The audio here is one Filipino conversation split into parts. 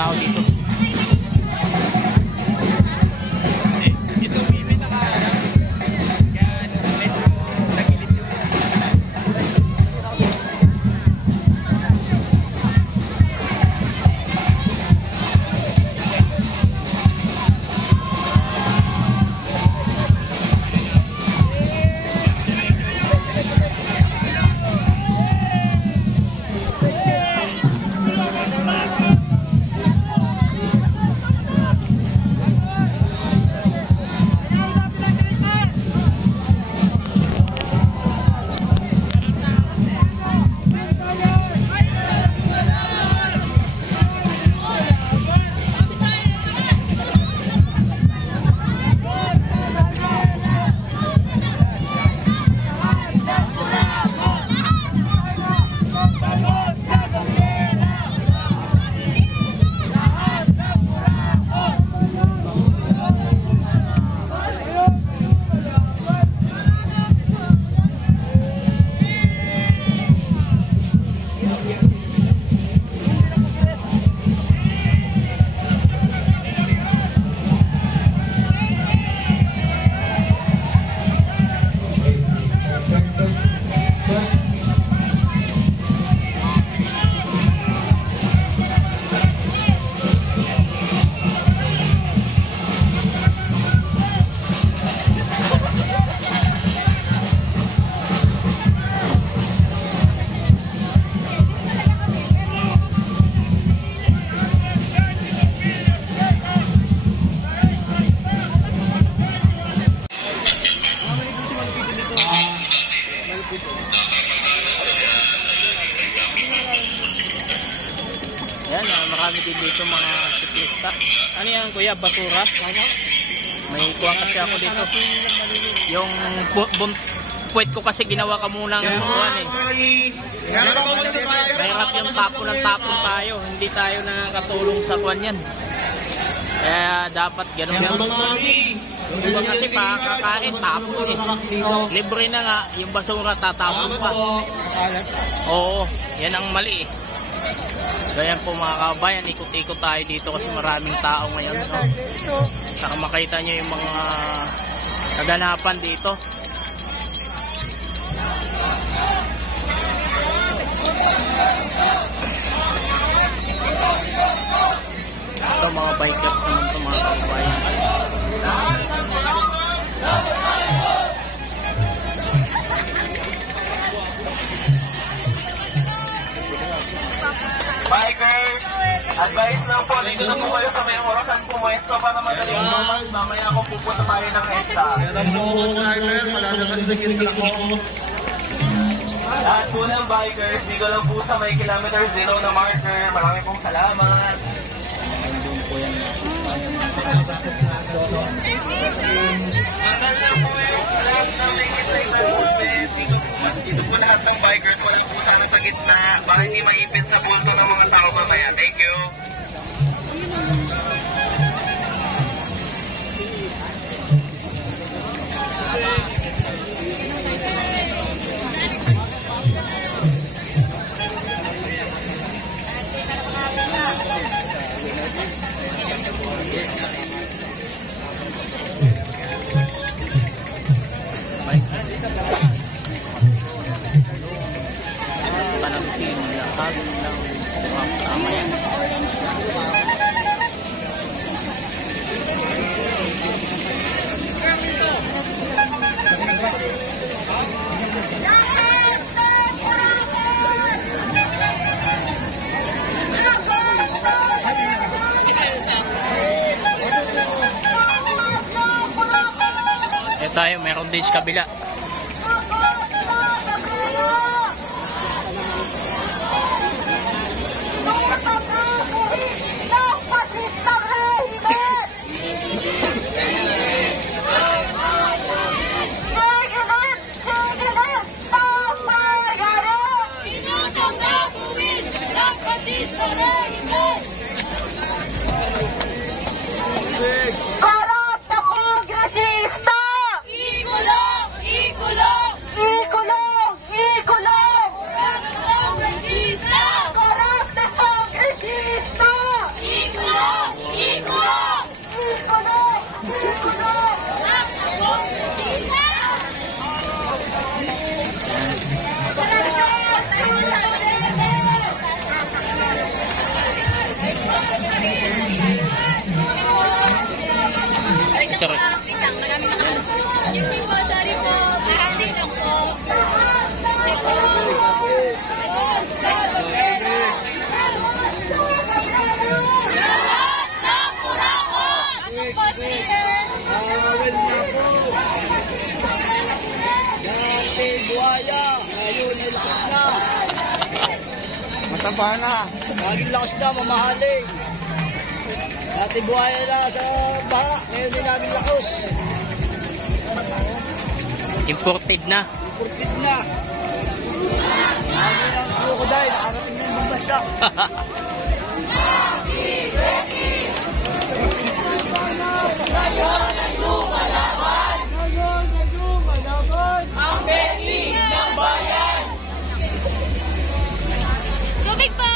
tao dito. Marami din dito mga siklista. Ano yan kuya? Basura? May kuha kasi ako dito. Yung puwet ko kasi ginawa ka munang buwan eh. Mahirap yung tapon ng tapon tayo. Hindi tayo nakakatulong sa kuwan yan. Kaya dapat ganun yan. Diba kasi pakakain, tapon eh. Libre na nga, yung basura tatapon pa. Oo, yan ang mali eh. Ganyan po mga kabayan, ikot-ikot tayo dito kasi maraming tao ngayon. Saka makita nyo yung mga kaganapan dito. Ito mga bikers naman ito mga kabayan. Bikers, advice lang po, dito na po kayo sa may orasan pumuesto para madaling naman. Mamaya ako pupunta tayo ng EDSA. Lahat po ng bikers, dito lang po sa may kilometer 0 na marker. Maraming pong salamat. Doon po yan. Dito po lahat ng bikers, wala po sana sa gitna. Para hindi maipit sa bulto ng mga tao mamaya. Thank you. Panamkin, lakad ng tama yan. Tayo, meron din sa kabila. sir. Excuse me po, sorry po. Mahanding lang po. Awal na po. Dati buhaya, ngayon nilakas na. Mataba na. Laging lakas na, mamahaling. Dati buhaya na sa baha, ngayon laging lakas. Imported na. Imported na. Lagi ng crocodile, nakarating ng bambasa. Ang Betty ng Bayan! Tubig pa!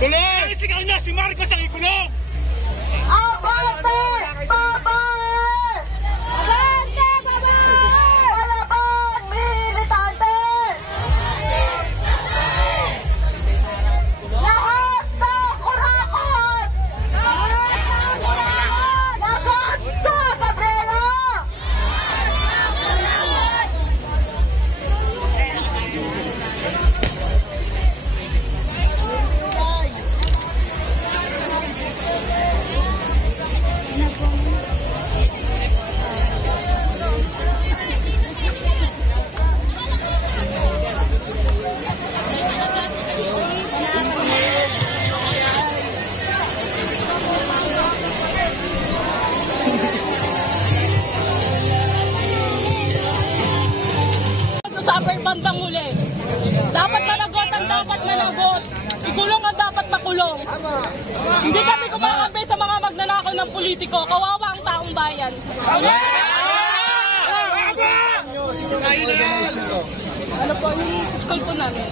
Kulong! Isigaw niya si Marcos ang ikulong! Abante! Babae! Abante! Babae! Palaban! Militante! Lahat sa kurakot! Lahat sa Cabrera! Sa upper bandang huli. Dapat managot ang dapat managot. Ikulong ang dapat makulong. Hindi kami kumakampi sa mga magnanakaw ng politiko. Kawawa ang taong bayan. Ano po, yung school po namin.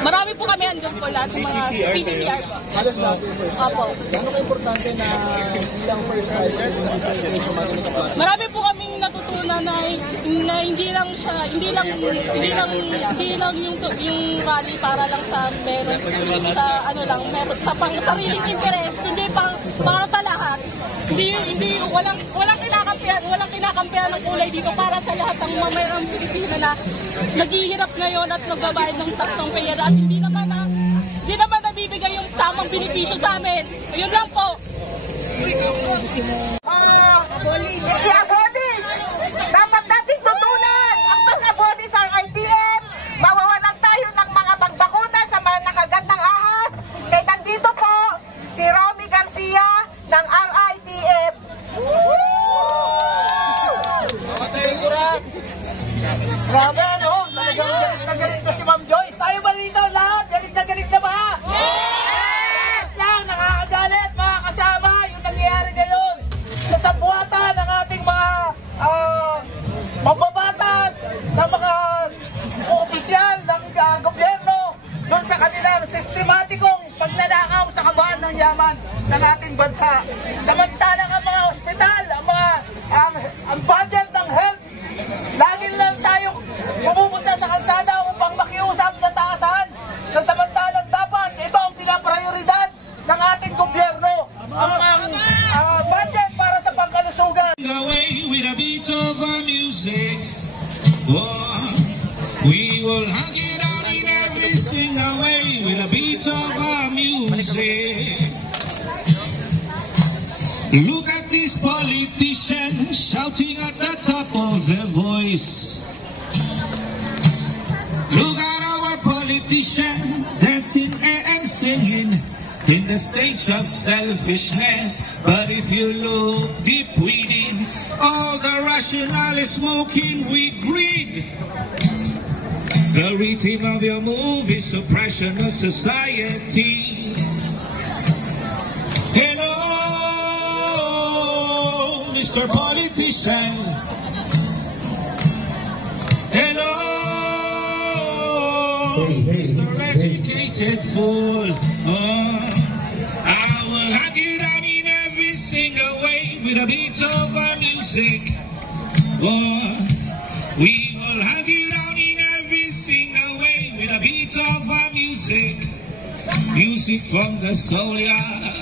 Marami po kami andun po lahat ng mga PCCR po. Halos lahat yung first time. Opo. Gano'ng importante na ilang first time Marami po kaming natutunan na hindi lang siya, hindi lang yung rally para lang sa meron sa ano lang, meron sa pang sariling interest, hindi para sa lahat. Hindi walang kinakampihan ng kulay dito para sa lahat ng mamamayang Pilipino na naghihirap ngayon at nagbabayad ng tax ng pera at hindi naman nabibigay yung tamang benepisyo sa amin. Ayun lang po. I-abolish! Dapat natin tutunan ang pag-abolish ang RTM. Mawawalan tayo ng mga pagbakuna sa mga nakagandang ahas. Kaya nandito po si Romy Garcia ng RITM. Grabe, no? Talagang galit na si Ma'am Joyce. Tayo ba rito lahat? Galit na ba? Yes! Lang, nakakagalit mga kasama yung nangyayari ngayon sa sabuatan ng ating mga mababatas, ng mga opisyal ng gobyerno doon sa kanilang sistematikong pagnanakaw sa kaban ng yaman sa ating bansa. Samantalang ang mga ospital, ang budget ng health, lagi lang tayo pumupunta sa kalsada upang makiusap na taasan na samantalang dapat ito ang pinaprioridad ng ating gobyerno. Ang budget para sa pangkalusugan. Away with a beat of our music. Oh, we will hug it out in every sing away with a beat of our music. Look at these politicians shouting at the top of their voice. Look at our politicians dancing and singing in the stage of selfishness. But if you look deep within, all the rationale is smoking with greed. The rhythm of your move is suppression of society. Hello, Mr. Politician. it full. I will hug you down in every single way with a beat of our music. We will hug you down in every single way with a beat of our music. Music from the soul, yeah.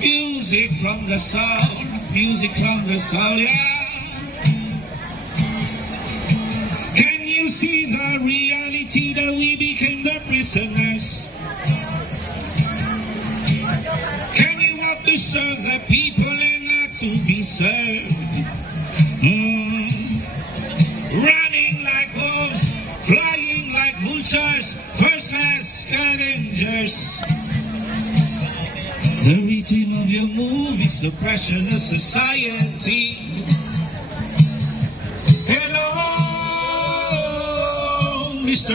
Music from the soul. Music from the soul, yeah. Can you see the reality that we became the prisoners? Can you want to serve the people and not to be served? Running like wolves, flying like vultures, first class scavengers. The rhythm of your move is suppression of society. Hello, Mr.